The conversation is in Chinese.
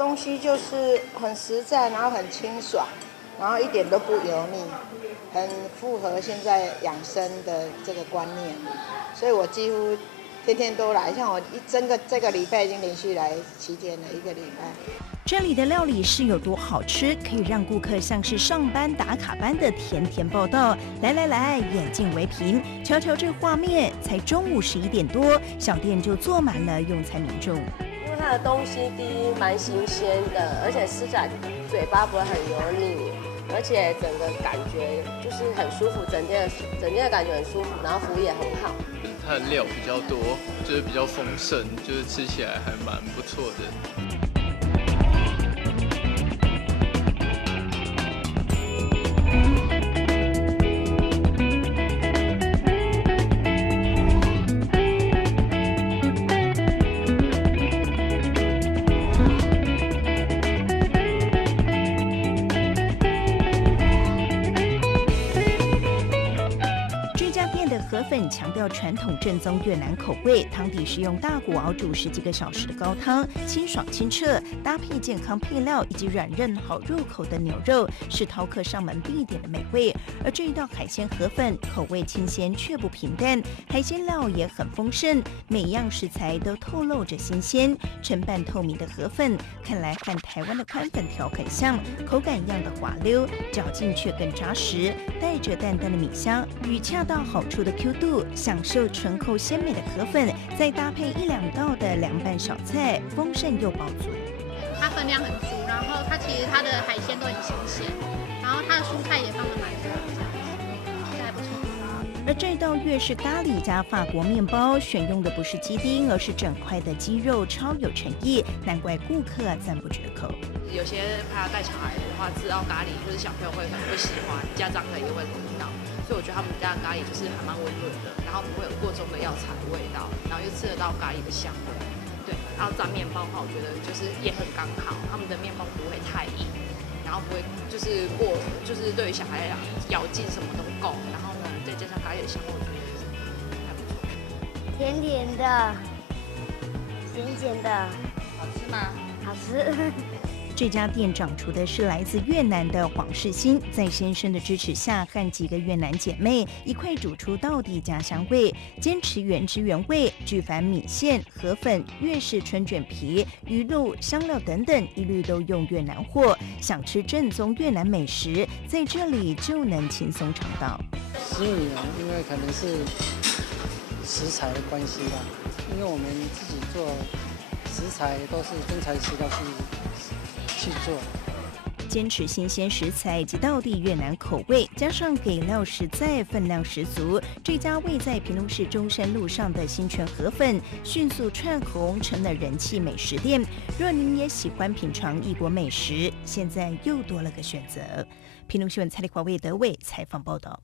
东西就是很实在，然后很清爽，然后一点都不油腻，很符合现在养生的这个观念，所以我几乎天天都来。像我这个礼拜已经连续来7天了，1个礼拜。这里的料理是有多好吃，可以让顾客像是上班打卡般的天天报道。来，眼见为凭，瞧瞧这画面，才中午11点多，小店就坐满了用餐民众。因为它的东西第一蛮新鲜的，而且吃起来嘴巴不会很油腻，而且整个感觉就是很舒服，整天的感觉很舒服，然后服务也很好。它的料比较多，就是比较丰盛，就是吃起来还蛮不错的。河粉强调传统正宗越南口味，汤底是用大骨熬煮10几个小时的高汤，清爽清澈，搭配健康配料以及软韧好入口的牛肉，是饕客上门必点的美味。而这一道海鲜河粉，口味清鲜却不平淡，海鲜料也很丰盛，每一样食材都透露着新鲜。呈半透明的河粉，看来和台湾的宽粉条很像，口感一样的滑溜，嚼劲却更扎实，带着淡淡的米香与恰到好处的 Q 度，享受醇厚鲜美的河粉，再搭配1、2道的凉拌小菜，丰盛又饱足。它分量很足，然后它的海鲜都很新鲜，然后它的蔬菜也放得蛮多的，这样子，这还不错。而这道粤式咖喱加法国面包，选用的不是鸡丁，而是整块的鸡肉，超有诚意，难怪顾客赞不绝口。有些他带小孩的话，吃到咖喱就是小朋友会很不喜欢，家长可能也会苦恼。所以我觉得他们家的咖喱就是还蛮温润的，然后不会有过重的药材味道，然后又吃得到咖喱的香味。对，然后蘸面包的话，我觉得就是也很刚好，他们的面包不会太硬，然后不会就是就是对于小孩来讲咬劲什么都够，然后呢再加上咖喱的香味，我觉得还不错。甜甜的，咸咸的，好吃吗？好吃。这家店长厨的是来自越南的黄世新，在先生的支持下，和几个越南姐妹一块煮出道地家乡味，坚持原汁原味，举凡米线、河粉、粤式春卷皮、鱼露、香料等等，一律都用越南货。想吃正宗越南美食，在这里就能轻松尝到。吸引人，因为可能是食材的关系吧，因为我们自己做食材都是真材实料去做，坚持新鲜食材及道地越南口味，加上给料实在、分量十足，这家位在屏东市中山路上的新泉河粉，迅速窜红，成了人气美食店。若您也喜欢品尝异国美食，现在又多了个选择。屏东新闻蔡丽华为德伟采访报道。